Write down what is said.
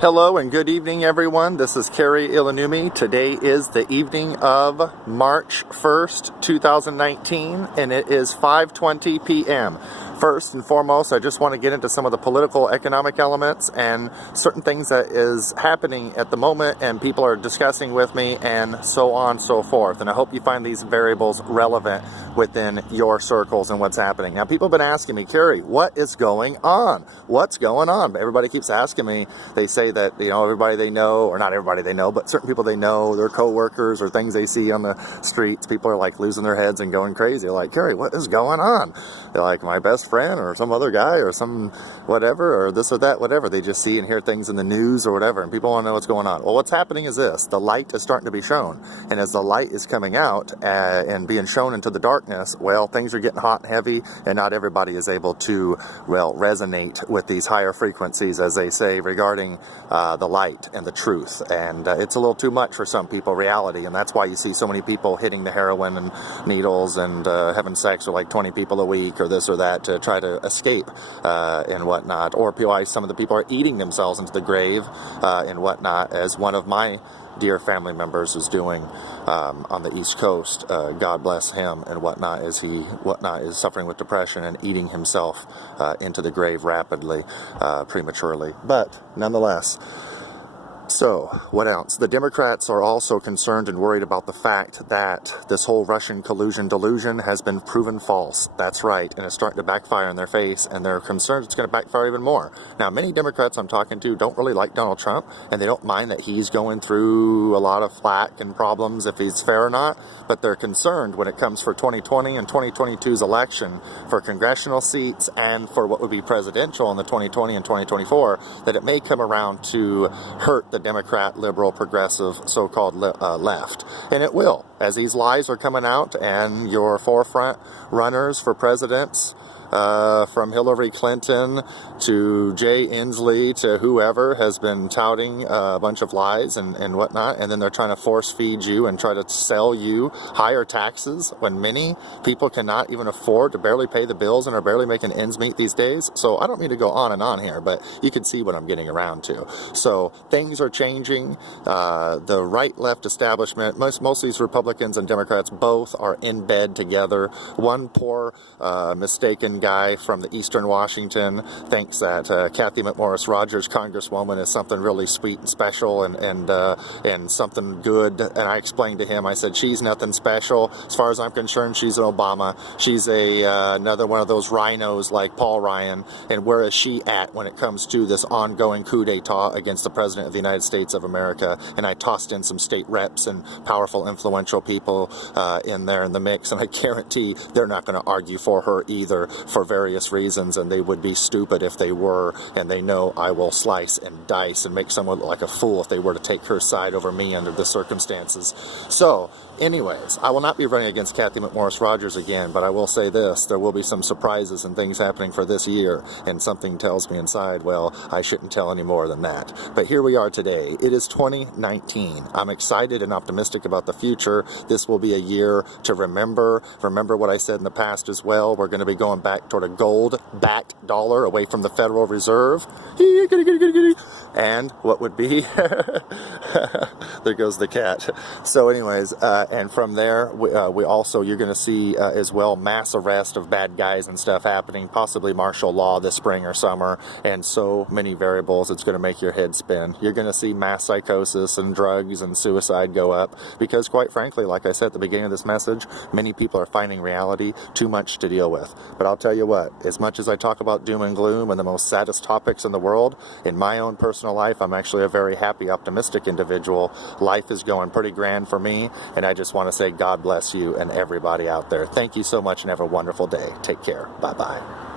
Hello and good evening, everyone. This is Kari Talks. Today is the evening of March 1st, 2019, and it is 5:20 p.m. First and foremost, I just want to get into some of the political, economic elements and certain things that is happening at the moment and people are discussing with me and so on and so forth. And I hope you find these variables relevant within your circles and what's happening. Now, people have been asking me, Kari, what is going on? What's going on? Everybody keeps asking me. They say that, everybody they know, or not everybody they know, but certain people they know, their co-workers or things they see on the streets, people are like losing their heads and going crazy. They're like, Kari, what is going on? They're like, my best friend or some other guy or some whatever or this or that, whatever. They just see and hear things in the news or whatever, and people want to know what's going on. Well, what's happening is this. The light is starting to be shown, and as the light is coming out and being shown into the darkness, well, things are getting hot and heavy, and not everybody is able to, resonate with these higher frequencies, as they say, regarding the light and the truth. And it's a little too much for some people, reality, and that's why you see so many people hitting the heroin and needles and having sex with like 20 people a week or this or that to try to escape and whatnot. Or why some of the people are eating themselves into the grave and whatnot, as one of my dear family members is doing on the East Coast. God bless him and whatnot, as he is suffering with depression and eating himself into the grave rapidly, prematurely. But nonetheless, so, what else? The Democrats are also concerned and worried about the fact that this whole Russian collusion delusion has been proven false. That's right, and it's starting to backfire in their face, and they're concerned it's going to backfire even more. Now, many Democrats I'm talking to don't really like Donald Trump, and they don't mind that he's going through a lot of flack and problems, if he's fair or not, but they're concerned when it comes for 2020 and 2022's election for congressional seats and for what would be presidential in the 2020 and 2024, that it may come around to hurt the Democrat, liberal, progressive, so-called left. And it will, as these lies are coming out and your forefront runners for presidents, from Hillary Clinton to Jay Inslee to whoever, has been touting a bunch of lies and whatnot, and then they're trying to force feed you and try to sell you higher taxes when many people cannot even afford to barely pay the bills and are barely making ends meet these days. So I don't mean to go on and on here, but you can see what I'm getting around to. So things are changing. The right-left establishment, most of these Republicans and Democrats both are in bed together. One poor mistaken guy from the Eastern Washington thinks that Cathy McMorris, Rodgers, Congresswoman, is something really sweet and special and something good. And I explained to him, I said, she's nothing special. As far as I'm concerned, she's an Obama. She's another one of those rhinos like Paul Ryan. And where is she at when it comes to this ongoing coup d'etat against the President of the United States of America? And I tossed in some state reps and powerful, influential people in there in the mix. And I guarantee they're not going to argue for her either, for various reasons, and they would be stupid if they were, and they know I will slice and dice and make someone look like a fool if they were to take her side over me under the circumstances. So, anyways, I will not be running against Cathy McMorris Rodgers again, but I will say this, there will be some surprises and things happening for this year, and something tells me inside, well, I shouldn't tell any more than that. But here we are today. It is 2019. I'm excited and optimistic about the future. This will be a year to remember. Remember what I said in the past as well. We're going to be going back toward a gold-backed dollar away from the Federal Reserve. And what would be, there goes the cat. So anyways, and from there, we also, you're going to see as well mass arrest of bad guys and stuff happening, possibly martial law this spring or summer, and so many variables, it's going to make your head spin. You're going to see mass psychosis and drugs and suicide go up because, quite frankly, like I said at the beginning of this message, many people are finding reality too much to deal with. But I'll tell you what, as much as I talk about doom and gloom and the most saddest topics in the world, in my own personal life, I'm actually a very happy, optimistic individual. Life is going pretty grand for me, and I just want to say God bless you and everybody out there. Thank you so much and have a wonderful day. Take care. Bye-bye.